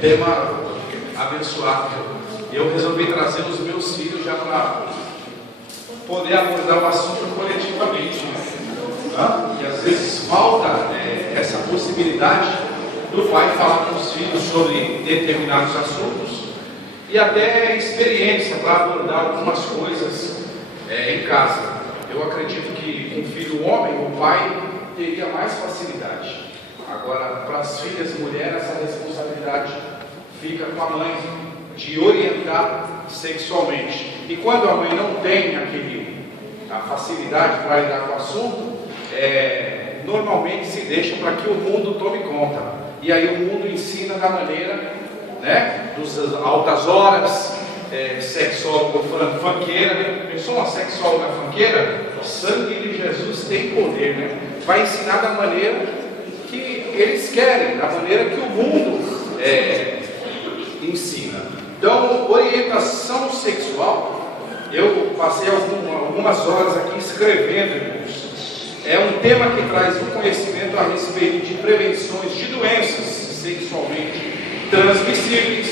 tema abençoado. Eu resolvi trazer os meus filhos já para poder abordar o assunto coletivamente. E às vezes falta essa possibilidade do pai falar com os filhos sobre determinados assuntos e até experiência para abordar algumas coisas em casa. Eu acredito que um filho homem, o pai teria mais facilidade. Agora, para as filhas mulheres, essa responsabilidade fica com a mãe de orientar sexualmente. E quando a mãe não tem a facilidade para lidar com o assunto, normalmente se deixa para que o mundo tome conta. E aí o mundo ensina da maneira, dos altas horas, sexólogo funkeira. Pensou uma sexóloga funkeira? O sangue de Jesus tem poder, Vai ensinar da maneira que eles querem, da maneira que o mundo ensina. Então, orientação sexual, eu passei algumas horas aqui escrevendo, irmãos. É um tema que traz um conhecimento a respeito de prevenções de doenças sexualmente transmissíveis,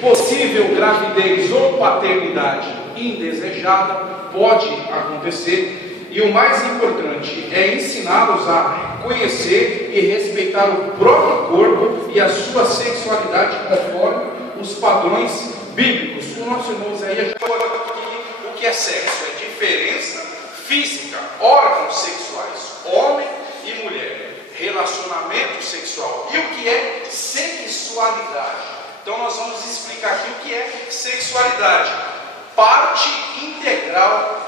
possível gravidez ou paternidade indesejada, pode acontecer. E o mais importante é ensiná-los a conhecer e respeitar o próprio corpo e a sua sexualidade conforme os padrões bíblicos. O nosso irmão Isaías já falou aqui o que é sexo: é diferença física, órgãos sexuais, homem e mulher, relacionamento sexual. E o que é sexualidade? Então nós vamos explicar aqui o que é sexualidade. Parte integral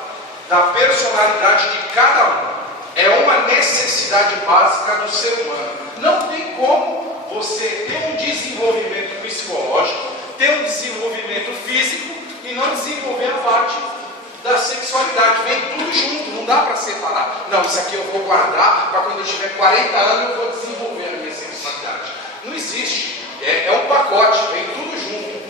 da personalidade de cada um. É uma necessidade básica do ser humano. Não tem como você ter um desenvolvimento psicológico, ter um desenvolvimento físico e não desenvolver a parte da sexualidade. Vem tudo junto, não dá para separar. Não, isso aqui eu vou guardar para quando eu tiver 40 anos eu vou desenvolver a minha sexualidade. Não existe. É um pacote, vem tudo junto,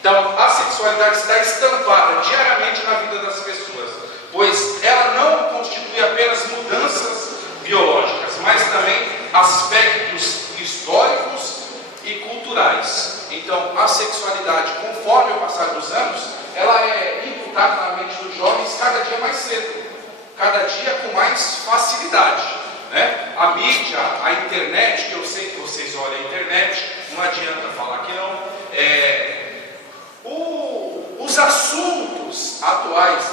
Então, a sexualidade está estampada diariamente na vida das pessoas, pois ela não constitui apenas mudanças biológicas, mas também aspectos históricos e culturais. Então, a sexualidade, conforme o passar dos anos, ela é imputada na mente dos jovens cada dia mais cedo, cada dia com mais facilidade. A mídia, a internet, que eu sei que vocês olham a internet, não adianta falar que não, os assuntos atuais,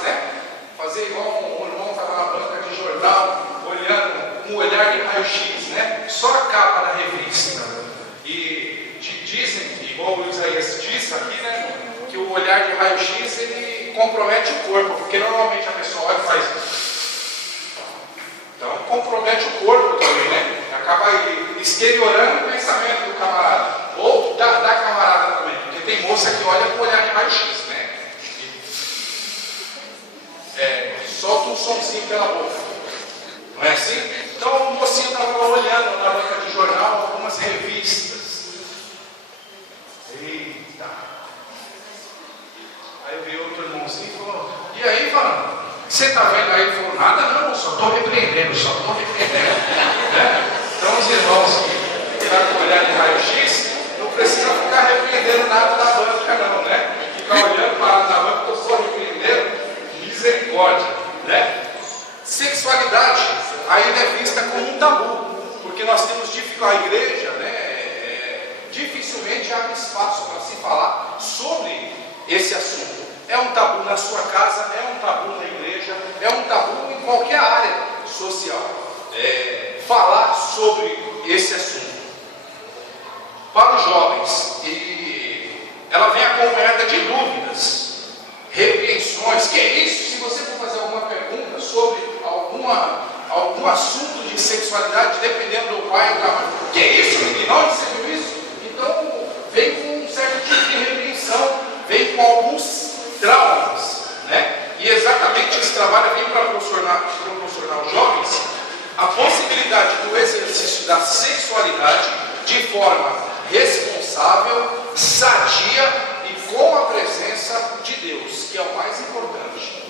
fazer igual um irmão estava na banca de jornal, olhando com um olhar de raio-x, só a capa da revista, e dizem, igual o Isaías disse aqui, que o olhar de raio-x ele compromete o corpo, porque normalmente a pessoa olha e faz. Então compromete o corpo também, acaba exteriorando o pensamento do camarada, ou da camarada também, porque tem moça que olha com o olhar de raio-x, solta um somzinho pela boca, não é assim? Então o mocinho estava olhando na banca de jornal algumas revistas. Eita! Aí veio outro irmãozinho e falou: e aí, mano? Você está vendo aí? Ele falou: nada não, só estou repreendendo. Então os irmãos que estão com o olhar de raio-x não precisam ficar repreendendo nada da banca não, Ficar olhando para na banca, estou só repreendendo. Misericórdia, Sexualidade ainda é vista como um tabu, porque nós temos dificuldade, a igreja, dificilmente abre espaço para se falar sobre esse assunto. É um tabu na sua casa, é um tabu na igreja, é um tabu em qualquer área social. Falar sobre esse assunto. Para os jovens, ela vem acompanhada de dúvidas, repreensões. Que é isso? Se você for fazer alguma pergunta sobre algum assunto de sexualidade, dependendo do pai ou da mãe, que é isso, menino? Onde você viu isso? Então, vem com um certo tipo de repreensão, vem com alguns traumas, E exatamente esse trabalho vem para proporcionar aos jovens a possibilidade do exercício da sexualidade de forma responsável, sadia e com a presença de Deus, que é o mais importante.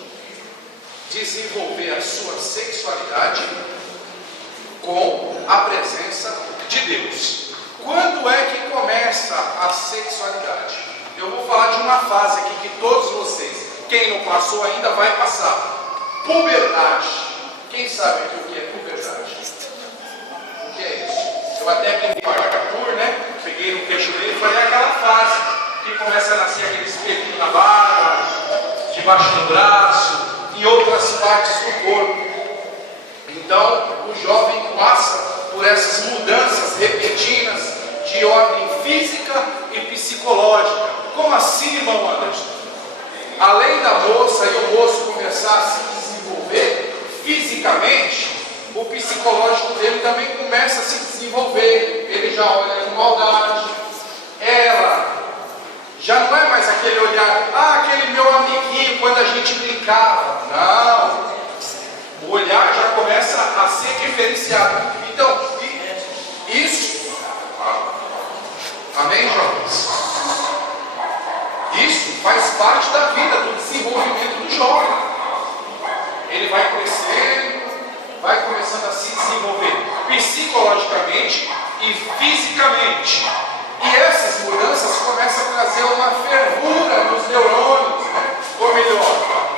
Desenvolver a sua sexualidade com a presença de Deus. Quando é que começa a sexualidade? Eu vou falar de uma fase aqui que todos vocês, quem não passou ainda, vai passar. Puberdade. Quem sabe aqui o que é puberdade? O que é isso? Eu até aprendi com Arthur, né? Peguei no queixo dele e falei aquela fase que começa a nascer aquele espelhinho na barba, debaixo do braço e outras partes do corpo. Então, o jovem passa por essas mudanças repentinas de ordem física e psicológica. Como assim, irmão Anderson? Além da moça e o moço começar a se desenvolver fisicamente, o psicológico dele também começa a se desenvolver. Ele já olha com maldade. Ela já não é mais aquele olhar, aquele meu amiguinho quando a gente brincava. Não. O olhar já começa a ser diferenciado. Então, isso, amém, jovens? Isso faz parte da vida, do desenvolvimento do jovem. Ele vai crescendo, vai começando a se desenvolver psicologicamente e fisicamente. E essas mudanças começam a trazer uma fervura nos neurônios, né? Ou melhor,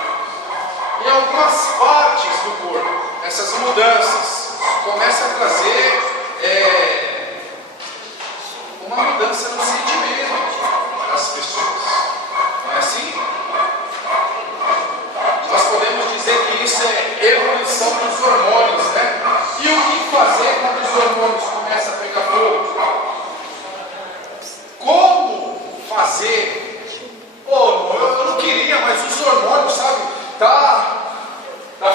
em algumas partes do corpo. Essas mudanças começam a trazer uma mudança no sentimento das pessoas. Não é assim? Nós podemos dizer que isso é evolução dos hormônios, né? E o que fazer quando os hormônios começam a pegar fogo? Como fazer? Eu não queria, mas os hormônios, sabe? Tá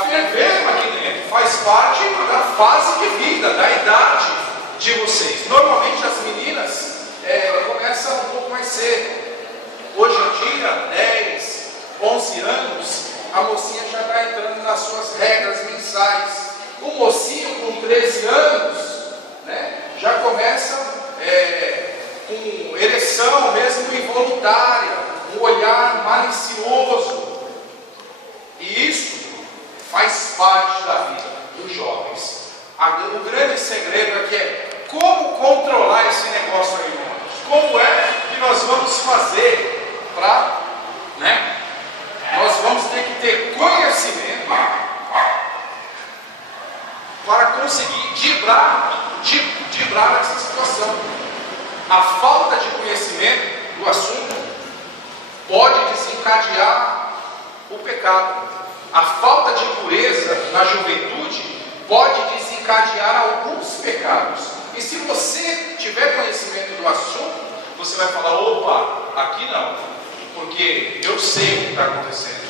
fervendo aqui dentro. Faz parte da fase de vida, da idade de vocês. Normalmente as meninas começam um pouco mais cedo. Hoje em dia, 10, 11 anos, a mocinha já está entrando nas suas regras mensais. O mocinho com 13 anos, né, já começa com ereção mesmo involuntária, um olhar malicioso. E isso faz parte da vida dos jovens. O grande segredo aqui é como controlar esse negócio aí, irmãos. Como é que nós vamos fazer para, né? Nós vamos ter que ter conhecimento para conseguir driblar essa situação. A falta de conhecimento do assunto pode desencadear o pecado. A falta de pureza na juventude pode desencadear alguns pecados. E se você tiver conhecimento do assunto, você vai falar, opa, aqui não, porque eu sei o que está acontecendo.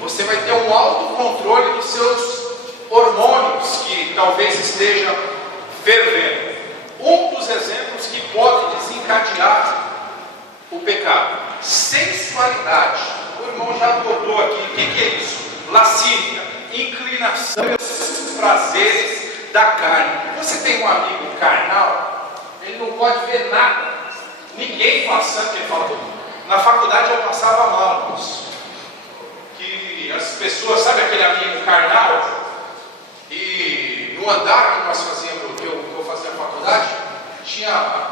Você vai ter um autocontrole dos seus hormônios que talvez estejam fervendo. Um dos exemplos que pode desencadear o pecado: sensualidade. O irmão já abordou aqui. O que é isso? Lascívia, inclinação aos prazeres da carne. Você tem um amigo carnal, ele não pode ver nada, ninguém passando, que ele fala. Na faculdade eu passava mal, irmãos, que as pessoas, sabe aquele amigo carnal? E no andar que nós fazíamos, que eu fazia a faculdade, tinha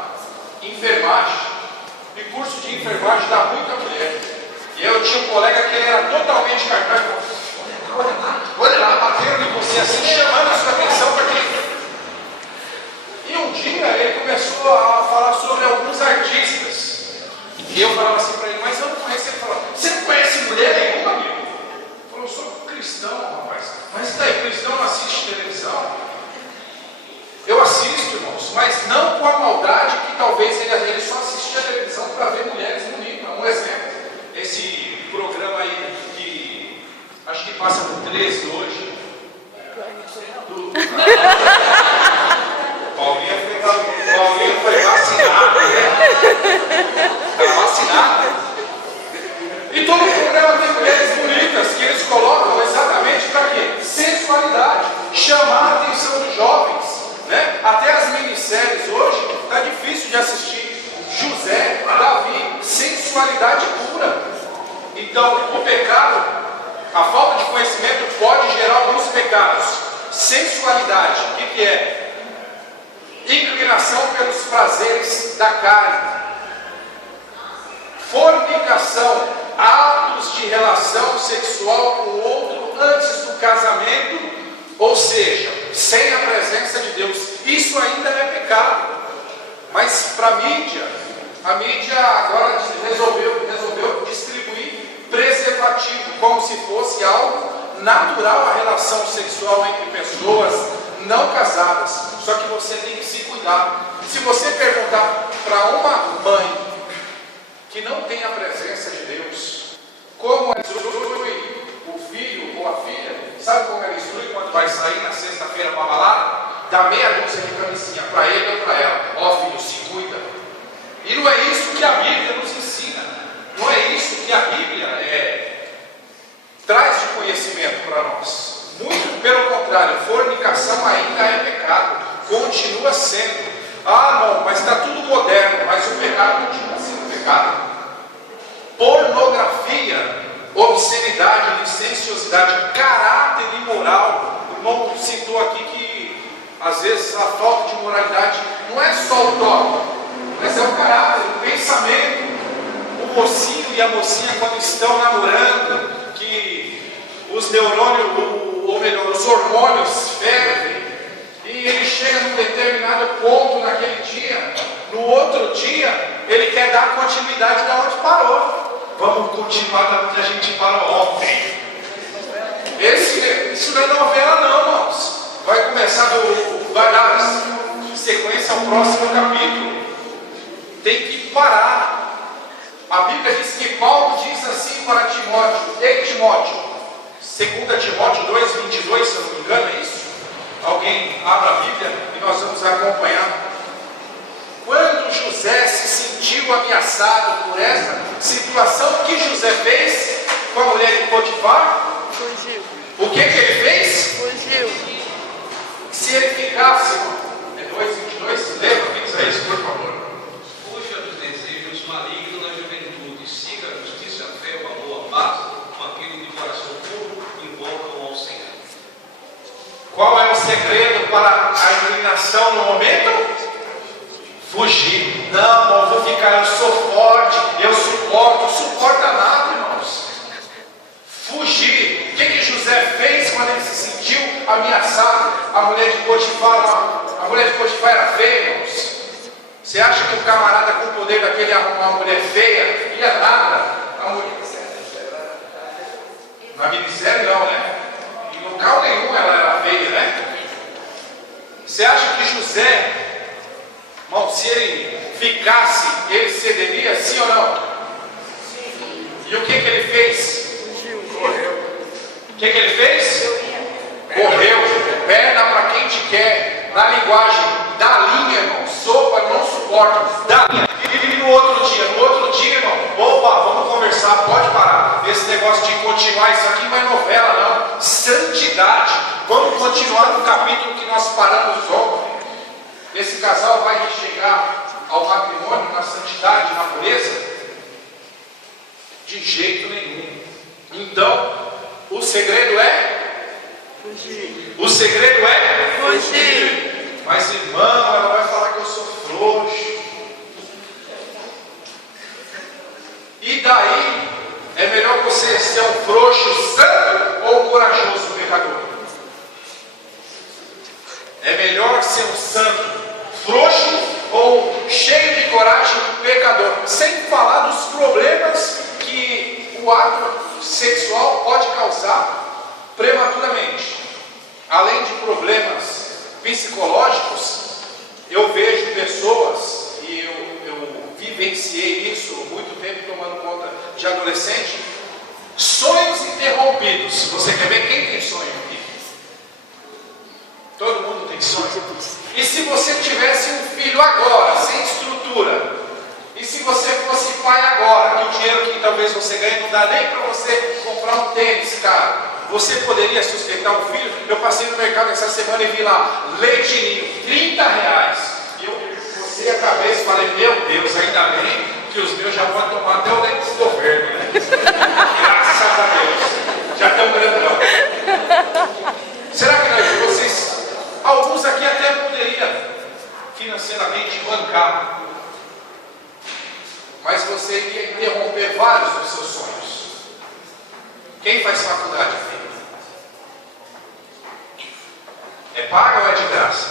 enfermagem, e curso de enfermagem dá muita mulher. E eu tinha um colega que ele era totalmente carnal. Olha lá, batendo em você assim, chamando a sua atenção para quem. E um dia ele começou a falar sobre alguns artistas. E eu falava assim para ele, mas eu não conheço. Ele falou, você não conhece mulher nenhuma, amigo? Ele falou, eu sou cristão, rapaz. Mas daí, cristão não assiste televisão? Eu assisto, irmãos, mas não com a maldade que talvez ele só assistia a televisão para ver mulheres bonitas. Um exemplo, esse programa aí que acho que passa por 13 hoje. Paulinho foi vacinado, né? Está vacinado. E todo o programa tem mulheres bonitas que eles colocam exatamente para quê? Sensualidade, chamar a atenção dos jovens, né? Até as minisséries hoje está difícil de assistir. José, Davi, sensualidade pura. Então, o pecado, a falta de conhecimento pode gerar alguns pecados. Sensualidade, o que é? inclinação pelos prazeres da carne, fornicação, atos de relação sexual com o outro antes do casamento, ou seja, sem a presença de Deus. Isso ainda é pecado. Mas para a mídia agora resolveu distribuir preservativo como se fosse algo natural, a relação sexual entre pessoas não casadas. Só que você tem que se cuidar. Se você perguntar para uma mãe que não tem a presença de Deus, como ela instrui o filho ou a filha, sabe como ela instrui quando vai sair na sexta-feira para a balada? Dá meia dúzia de camisinha para ele ou para ela. Ó, filho, se cuida. E não é isso que a Bíblia nos ensina. Não é isso que a Bíblia traz de conhecimento para nós. Muito pelo contrário, fornicação ainda é pecado. Continua sendo. Ah, não, mas está tudo moderno. Mas o pecado continua sendo pecado. Pornografia, obscenidade, licenciosidade, caráter imoral. O irmão citou aqui que às vezes a falta de moralidade não é só o toque, mas é o caráter, o pensamento. O mocinho e a mocinha, quando estão namorando, que os neurônios, ou melhor, os hormônios fervem, e ele chega num determinado ponto naquele dia, no outro dia, ele quer dar continuidade da onde parou. Vamos continuar da onde a gente parou ontem. Isso não é novela não, irmãos. Vai começar vai dar sequência ao próximo capítulo. Tem que parar. A Bíblia diz que Paulo diz assim para Timóteo: ei Timóteo, 2 Timóteo 2:22, se eu não me engano, é isso? Alguém abra a Bíblia e nós vamos acompanhar. Quando José se sentiu ameaçado por essa situação, o que José fez com a mulher de Potifar? Fugiu. O que ele fez? Fugiu. Se ele ficasse, é 2:22, lembra o que diz isso, por favor. Fuja dos desejos malignos da juventude, siga a justiça, a fé, o amor, a paz, com aquele de coração puro, invocam ao Senhor. Qual é o segredo para a inclinação no momento? Fugir. Não, eu vou ficar, eu sou forte, eu suporto. Suporta nada, irmãos. Fugir. O que José fez quando ele se sentiu ameaçado? A mulher de Potifar era feia, irmãos. Você acha que o camarada com o poder daquele arrumar uma mulher feia? Ia nada. A mulher... Na minissérie não, né? Em local nenhum ela era feia, né? Você acha que José, irmão, se ele ficasse, ele cederia, sim ou não? E o que ele fez? Correu. O que ele fez? Correu. Perna para quem te quer. Na linguagem da linha, irmão. Sopa não suporta. Da linha. E no outro dia, irmão. Opa, vamos conversar. Pode parar. Esse negócio de continuar isso aqui não é novela, não. Santidade. Vamos continuar no capítulo que nós paramos ontem. Esse casal vai chegar ao matrimônio na santidade, na pureza? De jeito nenhum. Então, o segredo é? Fugir. O segredo é? Fugir. Mas irmão, ela vai falar que eu sou frouxo. E daí, é melhor você ser um frouxo santo ou um corajoso pecador? É melhor ser um santo frouxo ou cheio de coragem pecador? Sem falar dos problemas que o ato sexual pode causar prematuramente. Além de problemas psicológicos, eu vejo pessoas, e eu vivenciei isso muito tempo tomando conta de adolescente, sonhos interrompidos. Você quer ver quem tem sonho aqui? Todo mundo tem sonho. E se você tivesse um filho agora, sem estrutura, e se você fosse pai agora, que o dinheiro que talvez você ganhe não dá nem para você comprar um tênis, cara, você poderia sustentar um filho? Eu passei no mercado essa semana e vi lá, leitinho, R$30. E eu cocei a cabeça e falei, meu Deus, ainda bem que os meus já podem tomar até o leite do governo, né? Graças a Deus, já estão grandão. Será que vocês, alguns aqui até poderiam você iria interromper vários dos seus sonhos. Quem faz faculdade aqui? É paga ou é de graça?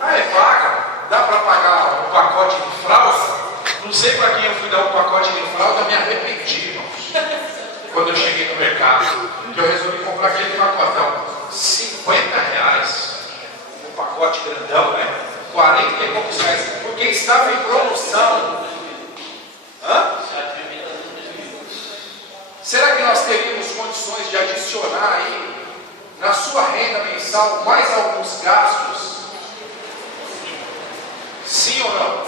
Ah, é paga? Dá para pagar um pacote de fralda? Não sei para quem eu fui dar um pacote de fralda, me arrependi, irmãos. Quando eu cheguei no mercado, que eu resolvi comprar aquele pacotão. R$50. Um pacote grandão, né? 40 e poucos reais. Porque estava em promoção. Hã? Será que nós teríamos condições de adicionar aí na sua renda mensal mais alguns gastos? Sim ou não?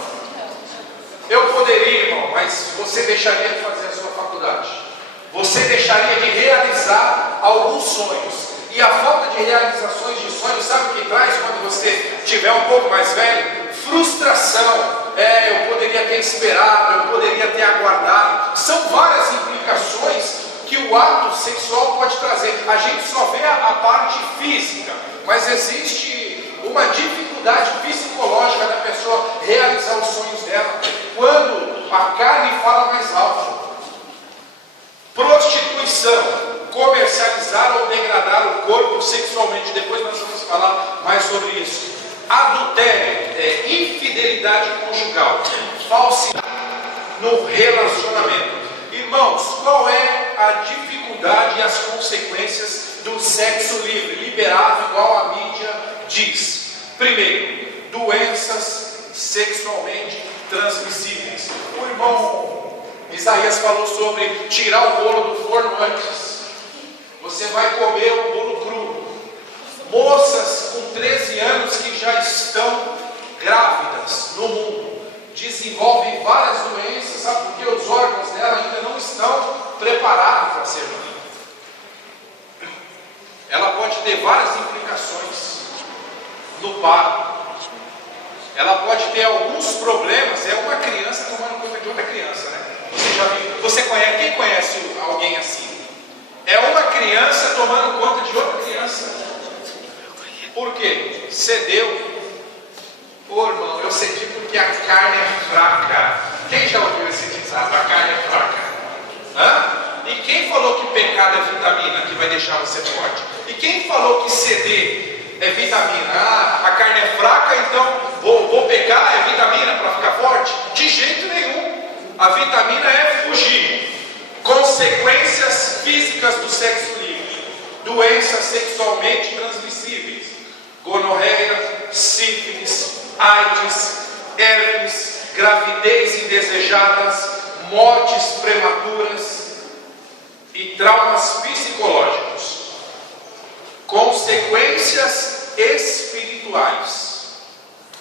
Eu poderia, irmão, mas você deixaria de fazer a sua faculdade. Você deixaria de realizar alguns sonhos. E a falta de realizações de sonhos, sabe o que traz quando você estiver um pouco mais velho? Frustração. Eu poderia ter esperado, eu poderia ter aguardado. São várias implicações que o ato sexual pode trazer. A gente só vê a parte física, mas existe uma dificuldade psicológica da pessoa realizar os sonhos dela quando a carne fala mais alto. Prostituição, comercializar ou degradar o corpo sexualmente. Depois nós vamos falar mais sobre isso. Adultério, infidelidade conjugal, falsidade no relacionamento. Irmãos, qual é a dificuldade e as consequências do sexo livre, liberado, igual a mídia diz? Primeiro, doenças sexualmente transmissíveis. O irmão Isaías falou sobre tirar o bolo do forno antes. Você vai comer o bolo cru. Moças com 13 anos que já estão grávidas no mundo desenvolvem várias doenças, sabe? Porque os órgãos dela ainda não estão preparados para ser mãe. Ela pode ter várias implicações no parto. Ela pode ter alguns problemas. É uma criança tomando conta de outra criança, né? Você já viu? Você conhece? Quem conhece alguém assim? É uma criança tomando conta de outra criança. Por quê? Cedeu. Ô irmão, eu cedi porque a carne é fraca. Quem já ouviu esse ditado? A carne é fraca. Hã? E quem falou que pecado é vitamina que vai deixar você forte? E quem falou que ceder é vitamina? Ah, a carne é fraca, então vou pecar, é vitamina para ficar forte? De jeito nenhum. A vitamina é fugir. Consequências físicas do sexo livre. Doenças sexualmente transmissíveis. Gonorreia, sífilis, AIDS, herpes, gravidez indesejadas, mortes prematuras e traumas psicológicos. Consequências espirituais.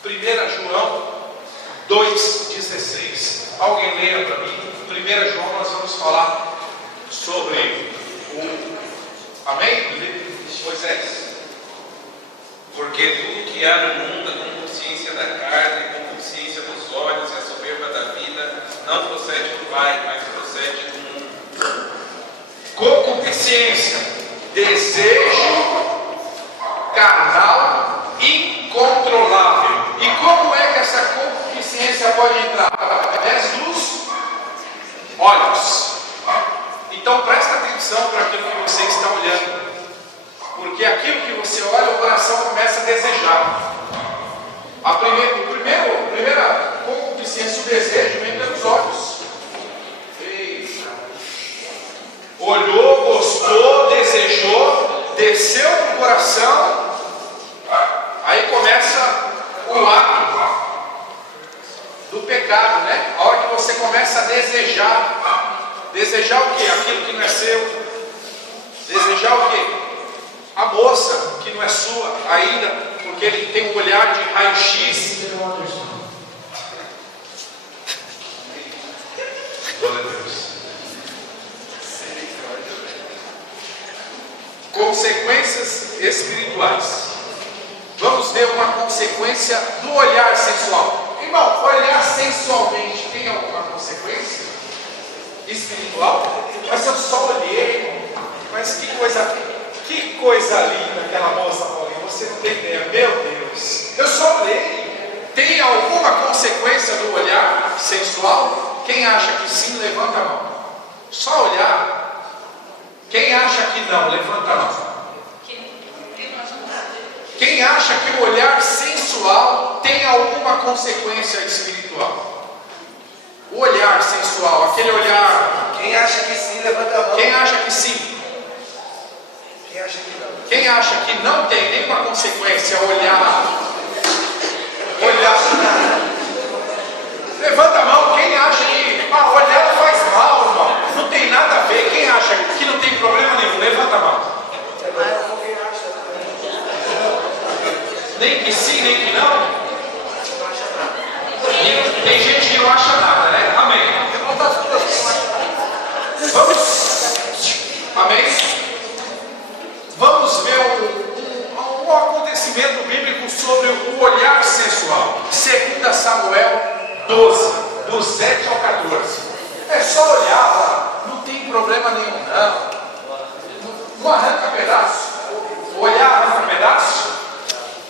1 João 2,16. Alguém leia para mim? 1 João, nós vamos falar sobre o... Amém? Moisés. Porque tudo que há no mundo, a concupiscência da carne, a concupiscência dos olhos e a soberba da vida, não procede do Pai, mas procede do mundo. Concupiscência, desejo carnal incontrolável. E como é que essa concupiscência pode entrar? Através dos olhos. Então presta atenção para aquilo que você está olhando. Porque aquilo que você olha, o coração começa a desejar. A primeira concupiscência, o desejo, vem pelos olhos. Eita. Olhou, gostou, desejou, desceu para o coração. Aí começa o ato do pecado, né? A hora que você começa a desejar. Desejar o quê? Aquilo que não é seu. Desejar o quê? A moça que não é sua ainda, porque ele tem um olhar de raio-x. Glória a Deus. Consequências espirituais. Vamos ver uma consequência do olhar sensual. Irmão, olhar sensualmente tem alguma consequência espiritual? Mas eu só olhei, irmão. Mas que coisa linda aquela moça, Paulinho. Você não tem ideia. Meu Deus. Eu só olhei. Tem alguma consequência do olhar sensual? Quem acha que sim, levanta a mão. Só olhar. Quem acha que não, levanta a mão. Quem acha que o olhar sensual tem alguma consequência espiritual? O olhar sensual, aquele olhar. Quem acha que sim, levanta a mão. Quem acha que sim? Quem acha que não? Quem acha que não tem nenhuma consequência olhar? Levanta a mão. Quem acha que olhar faz mal, irmão? Não tem nada a ver. Quem acha que não tem problema nenhum? Levanta a mão. Nem que sim, nem que não. Tem gente que não acha nada, né? Amém. Vamos. Amém. Vamos ver um acontecimento bíblico sobre o olhar sensual. 2 Samuel 12, do 7 ao 14. É só olhar lá, não tem problema nenhum, não. Não arranca pedaço. Olhar arranca pedaço.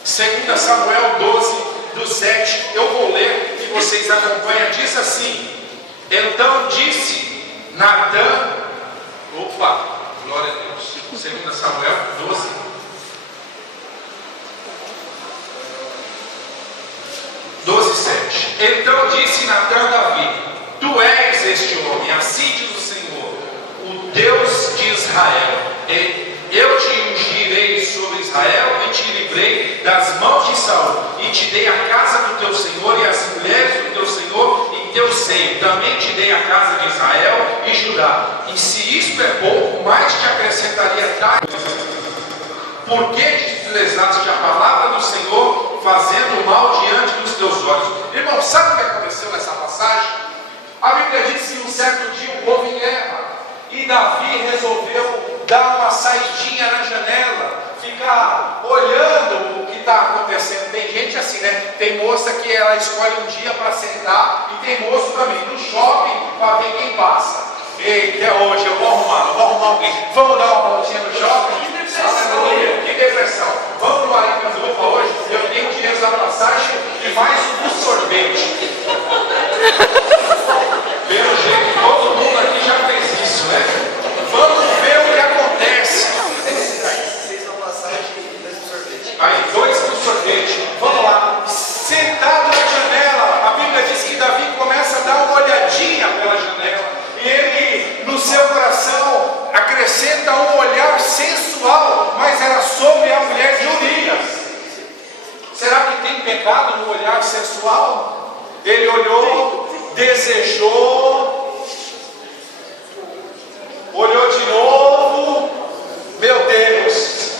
2 Samuel 12, do 7. Eu vou ler e vocês acompanham. Diz assim: então disse Natã. Opa, glória a Deus. 2 Samuel 12. Então disse Natã a Davi: tu és este homem, assim diz o Senhor, o Deus de Israel. Eu te ungirei sobre Israel e te livrei das mãos de Saul, e te dei a casa do teu Senhor e as mulheres do teu Senhor em teu seio. Também te dei a casa de Israel e Judá. E se isto é pouco, mais te acrescentaria tais. Por que desprezaste a palavra do Senhor, fazendo mal diante dos teus olhos? Irmão, sabe o que aconteceu nessa passagem? A Bíblia diz que um certo dia o povo em guerra, e Davi resolveu dar uma saidinha na janela, ficar olhando o que está acontecendo. Tem gente assim, né? Tem moça que ela escolhe um dia para sentar, e tem moço também no shopping para ver quem passa. Ei, é hoje, eu vou arrumar alguém. Vamos dar uma voltinha no shopping? Aleluia, que depressão. Vamos no Aricanduva hoje? Eu tenho dinheiro da passagem e mais um sorvete. Pelo jeito, todo mundo aqui já fez isso, né? Vamos ver o que acontece. Aí, 2 no sorvete. Vamos lá. Sentado na janela, a Bíblia diz que Davi começa a dar uma olhadinha pela janela. E ele, no seu coração, acrescenta um olhar sensual, mas era sobre a mulher de Urias. Será que tem pecado no olhar sensual? Ele olhou, desejou, olhou de novo. Meu Deus,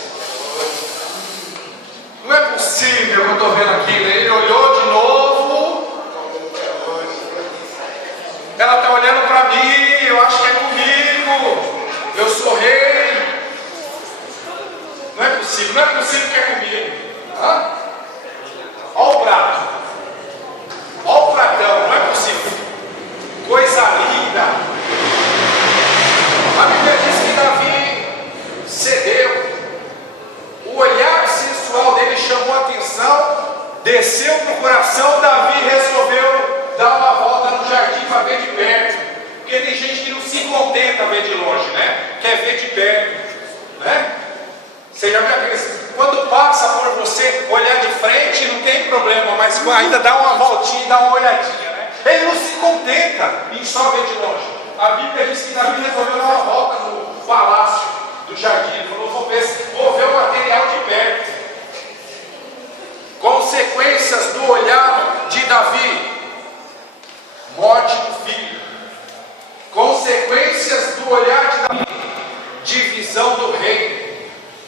não é possível que eu estou vendo aquilo. Ele olhou de novo. Ela está olhando para mim, eu acho que é comigo. Eu sou rei. Não é possível que é comigo. Olha o prato. Olha o pratão, não é possível. Coisa linda. A Bíblia diz que Davi cedeu. O olhar sensual dele chamou a atenção, desceu para o coração. Davi resolveu dar uma volta no jardim para ver de perto, porque tem gente que não se contenta ver de longe, né? Quer ver de perto, né? Você já viu aqueles, quando passa por você, olhar de frente não tem problema, mas ainda dá uma voltinha e dá uma olhadinha, né? Ele não se contenta em só ver de longe. A Bíblia diz que Davi resolveu dar uma volta no palácio do jardim. Ele falou: vou ver o material de perto. Consequências do olhar de Davi: morte do filho. Consequências do olhar de Davi: divisão do reino.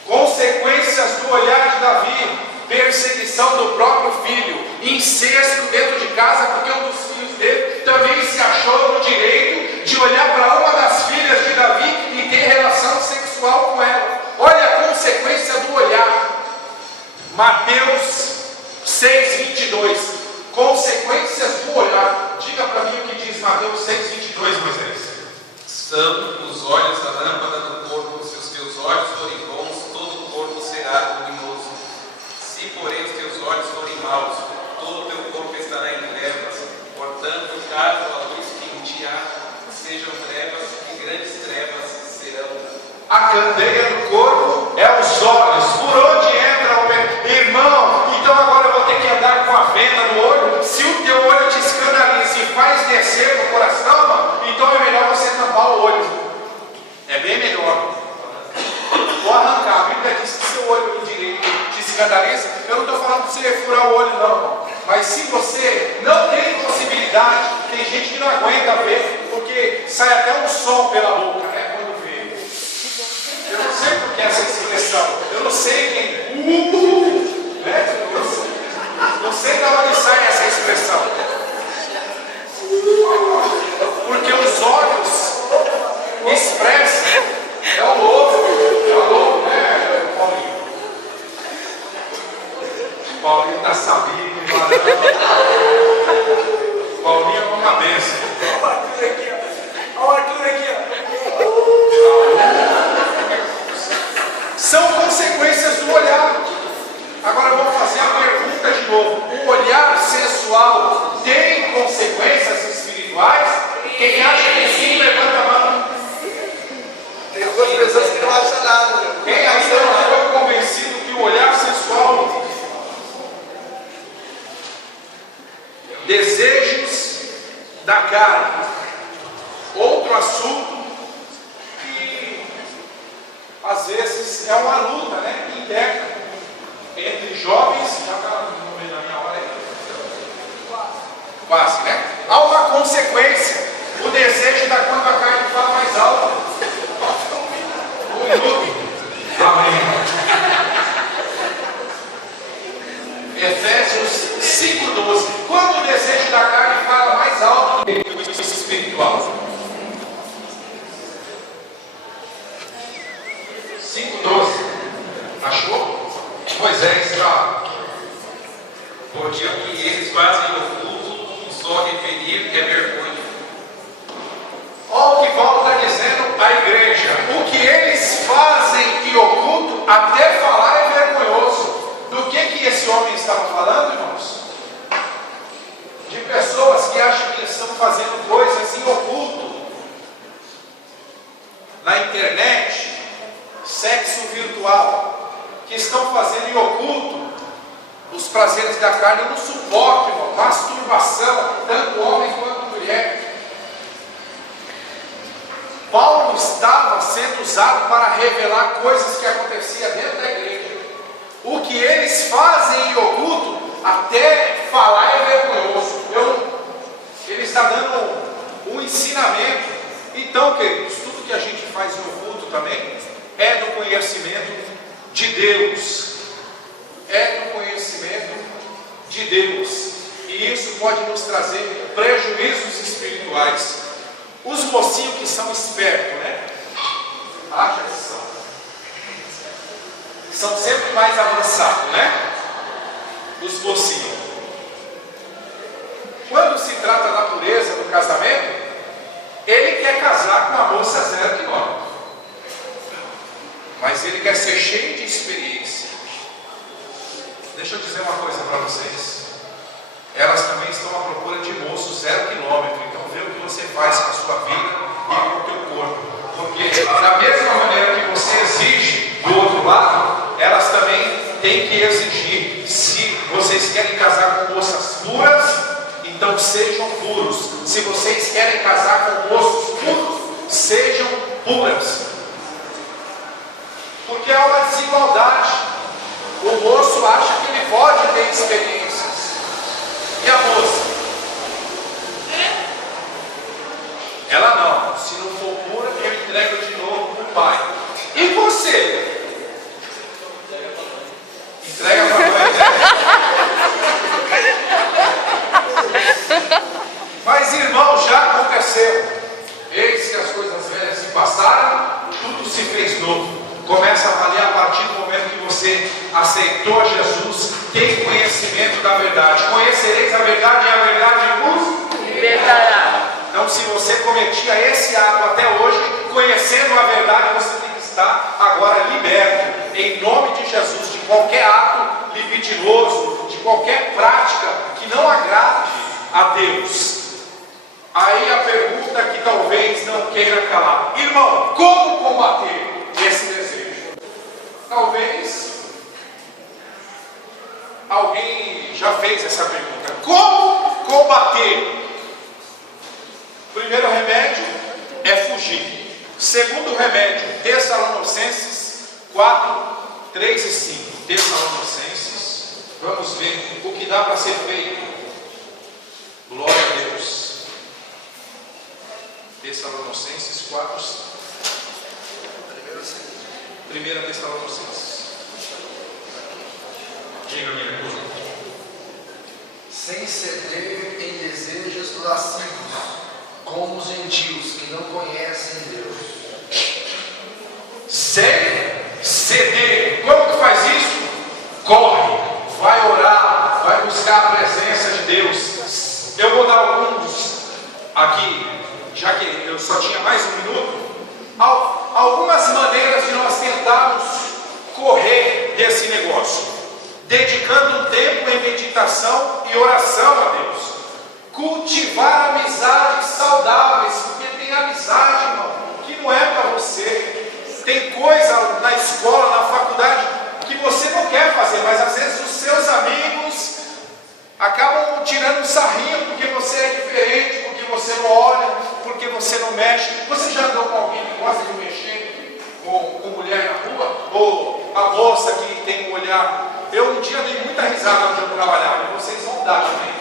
Consequências do olhar de Davi: perseguição do próprio filho, incesto dentro de casa, porque um dos filhos dele também se achou no direito de olhar para uma das filhas de Davi e ter relação sexual com ela. Olha a consequência do olhar. Mateus 6:22. Consequências do olhar. Diga para mim o que diz Mateus 6:22, Moisés. São os olhos da lâmpada do corpo. Se os teus olhos forem bons, todo o corpo será luminoso. Se, porém, os teus olhos forem maus, todo o teu corpo estará em trevas. Portanto, caso a luz que em sejam trevas e grandes trevas serão. A candeia do corpo é os olhos. Por onde entra o irmão? Então agora eu vou ter que andar com a venda no olho. Se o teu olho te escandaliza e faz descer no coração, irmão, então é melhor você tampar o olho. É bem melhor. Vou arrancar. A Bíblia diz que seu olho direito te escandaliza. Eu não estou falando para você furar o olho, não, irmão. Mas se você não tem possibilidade, tem gente que não aguenta ver, porque sai até um som pela boca, né? Quando vê. Eu não sei por que essa expressão. Eu não sei quem. Né? Não sei de onde sai essa expressão. Porque os olhos expressam. É o lobo, né, Paulinho? Paulinho está sabendo, Paulinho é uma benção. Olha o Arthur aqui, ó. São consequências do olhar. Agora eu vou fazer a pergunta de novo. O olhar sensual tem consequências espirituais? Quem acha que sim, levanta a mão. Tem algumas pessoas que não acham nada. Quem ainda não foi convencido que o olhar sensual, desejos da carne, outro assunto que às vezes é uma luta, né, interna entre jovens. Já está no meio da minha hora aí. Quase, né? Há uma consequência. O desejo da quando a carne fala mais alto. Amém. Efésios 5:12. Quando o desejo da carne fala mais alto do que o espiritual? 5:12. Achou? Moisés já. Porque o que eles fazem oculto, só referir é vergonha. Olha o que Paulo está dizendo à igreja. O que eles fazem em oculto, até falar é vergonhoso. Do que esse homem estava falando, irmãos? De pessoas que acham que estão fazendo coisas em oculto. Na internet, sexo virtual. Que estão fazendo em oculto os prazeres da carne. Eu não suporto, irmão. Masturbação, tanto homem quanto mulher. Paulo estava sendo usado para revelar coisas que aconteciam dentro da igreja. O que eles fazem em oculto, até falar é vergonhoso. Ele está dando um ensinamento. Então, queridos, tudo que a gente faz em oculto também é do conhecimento de Deus. É do conhecimento de Deus. E isso pode nos trazer prejuízos espirituais. Os mocinhos que são espertos, né? Acha que são. São sempre mais avançados, né? Os mocinhos. Quando se trata da pureza do casamento, ele quer casar com uma moça 0 quilômetro. Mas ele quer ser cheio de experiência. Deixa eu dizer uma coisa para vocês. Elas também estão à procura de moço 0 quilômetro. Então vê o que você faz com a sua vida e com o teu corpo. Porque da mesma maneira que você exige do outro lado, elas também têm que exigir. Se vocês querem casar com moças puras, então sejam puros. Se vocês querem casar com moços puros, sejam puras. Porque há uma desigualdade. O moço acha que ele pode ter experiências. E a moça? Ela não. Se não for pura, eu entrego de novo para o pai. E você? Entrega para a mãe. Mas, irmão, já aconteceu. Eis que as coisas velhas se passaram, tudo se fez novo. Começa a valer a partir do momento que você aceitou Jesus, tem conhecimento da verdade. Conhecereis a verdade e a verdade vos libertará. Então, se você cometia esse ato até hoje, conhecendo a verdade, você tem que estar agora liberto, em nome de Jesus, de qualquer ato libidinoso, de qualquer prática que não agrade a Deus. Aí a pergunta que talvez fica lá. Irmão, como combater esse desejo? Talvez alguém já fez essa pergunta. Como combater? Primeiro remédio é fugir. Segundo remédio, Tessalonicenses 4, 3 e 5. Tessalonicenses, vamos ver o que dá para ser feito. Glória a Deus. Tessalonicenses 4, 5. Primeira Tessalonicenses. Diga, minha irmã. Sem ceder em desejos lascivos, como os gentios que não conhecem Deus. Sem ceder. Como que faz isso? Corre, vai orar, vai buscar a presença de Deus. Eu vou dar alguns aqui, já que eu só tinha mais um minuto. Algumas maneiras de nós tentarmos correr desse negócio. Dedicando um tempo em meditação e oração a Deus. Cultivar amizades saudáveis, porque tem amizade, irmão, que não é para você. Tem coisa na escola, na faculdade, que você não quer fazer, mas às vezes os seus amigos acabam tirando um sarrinho porque você é diferente, porque você não olha, porque você não mexe. Você já andou com alguém que gosta de mexer com mulher na rua? Ou a moça que tem um olhar? Eu um dia dei muita risada onde eu trabalhava, e vocês vão dar também.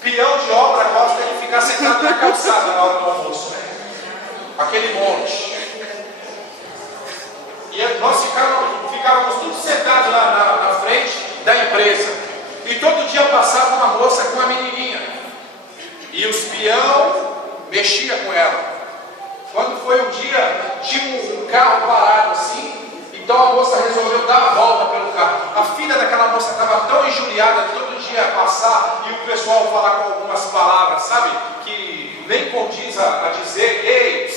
Peão de obra gosta de ficar sentado na calçada na hora do almoço, né? Aquele monte. E nós ficávamos todos sentados lá na frente da empresa. E todo dia passava uma moça com uma menininha. E os peão mexia com ela. Quando foi um dia, tinha um carro parado assim. Então a moça resolveu dar a volta pelo carro. A filha daquela moça estava tão injuriada de todo dia passar e o pessoal falar com algumas palavras, sabe? Que nem condiz a dizer, ei,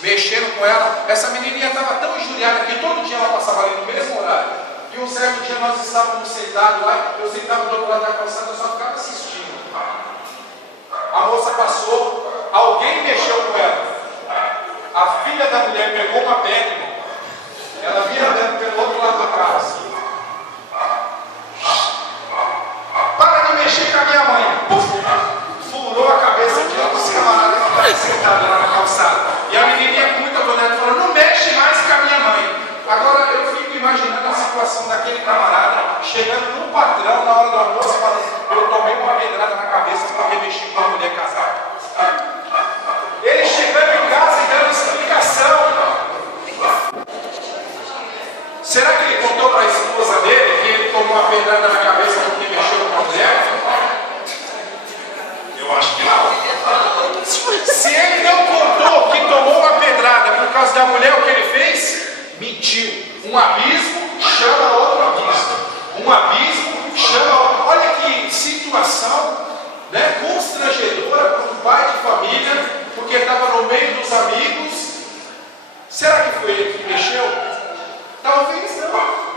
mexendo com ela. Essa menininha estava tão injuriada que todo dia ela passava ali no mesmo horário. E um certo dia nós estávamos sentados lá, eu sentava do outro lado da calçada, eu só ficava assistindo. A moça passou, alguém mexeu com ela. A filha da mulher pegou uma pedra. Ela vira dentro pelo outro lado da casa. Para de mexer com a minha mãe. Puf, furou a cabeça de outros camaradas que estavam sentados lá na calçada. E a menininha com muita bonita falou, não mexe mais com a minha mãe. Agora eu fico imaginando a situação daquele camarada chegando no patrão na hora do almoço e falando, eu tomei uma pedrada na cabeça porque mexi com uma mulher casada. Ele chegando em casa e dando explicação. Será que ele contou para a esposa dele que ele tomou uma pedrada na cabeça porque mexeu com uma mulher? Eu acho que não. Se ele não contou que tomou uma pedrada por causa da mulher, o que ele fez? Mentiu. Um abismo chama outro abismo. Um abismo chama outro. Olha que situação, né, constrangedora para um pai de família, porque estava no meio dos amigos. Será que foi ele que mexeu? Talvez não.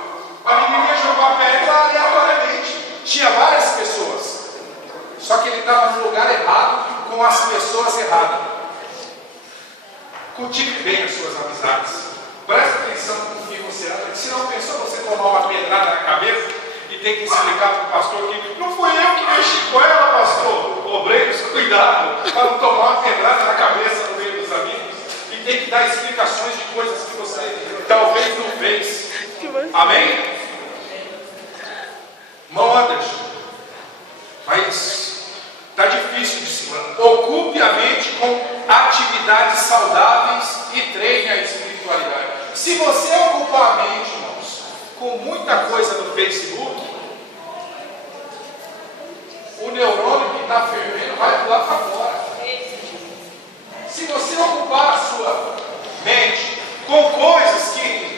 A menininha jogou a pedra aleatoriamente. Tinha várias pessoas. Só que ele estava no lugar errado, com as pessoas erradas. Cultive bem as suas amizades. Presta atenção no que você anda. Se não pensou você tomar uma pedrada na cabeça e ter que explicar para o pastor que não fui eu que mexi com ela, pastor. Obreiros, cuidado para não tomar uma pedrada na cabeça no meio dos amigos. E ter que dar explicações de coisas que você talvez não fez. Amém? Mão Anderson, mas está difícil de se manter. Ocupe a mente com atividades saudáveis e treine a espiritualidade. Se você ocupar a mente, irmãos, com muita coisa no Facebook, o neurônio que está fervendo vai pular para fora. Se você ocupar a sua mente com coisas que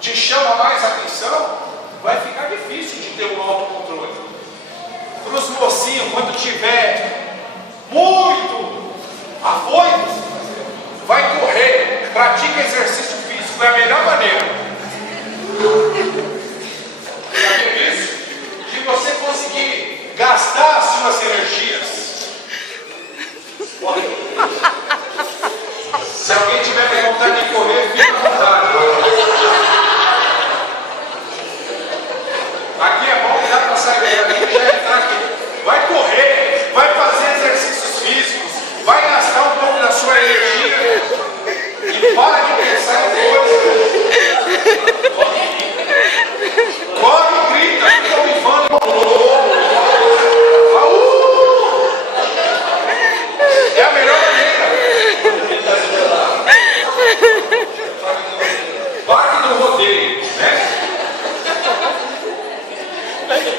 te chamam mais atenção, vai ficar difícil de ter um autocontrole. Para os mocinhos, quando tiver muito afoito, vai correr, pratica exercício físico, é a melhor maneira. Sabe isso? De você conseguir gastar as suas energias. É a melhor maneira. Parque do rodeio, né?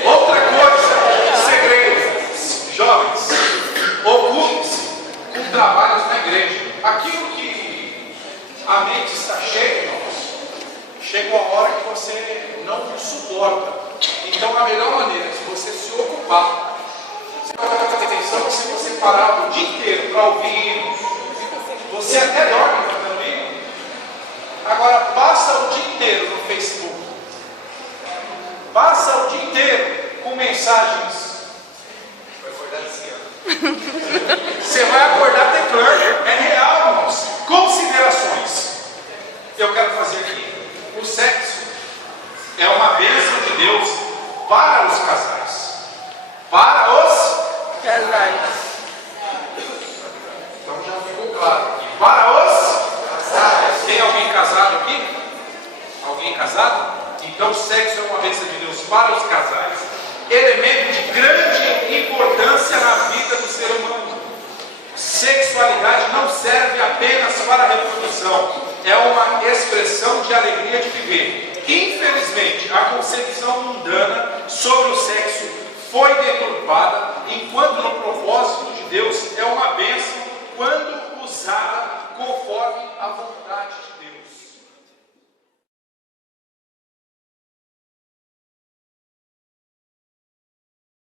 Outra coisa, segredo, jovens, ocupe-se com trabalhos na igreja. Aquilo que a mente está cheia, irmãos, chega uma hora que você não suporta. Então, a melhor maneira de você se ocupar, você vai prestar atenção se você parar o dia inteiro para ouvir hinos. Você até dorme cantando hino. Agora, passa o dia inteiro no Facebook. Passa o dia inteiro com mensagens. Vai acordar assim, ó. Você vai acordar teclando. É real, irmãos. Considerações. Eu quero fazer aqui. O sexo é uma bênção de Deus para os casais. Para os Casais. Então já ficou claro aqui. Para os casais. Tem alguém casado aqui? Alguém casado? Então, o sexo é uma bênção de Deus para os casais, elemento de grande importância na vida do ser humano. Sexualidade não serve apenas para a reprodução, é uma expressão de alegria de viver. Infelizmente, a concepção mundana sobre o sexo foi deturpada enquanto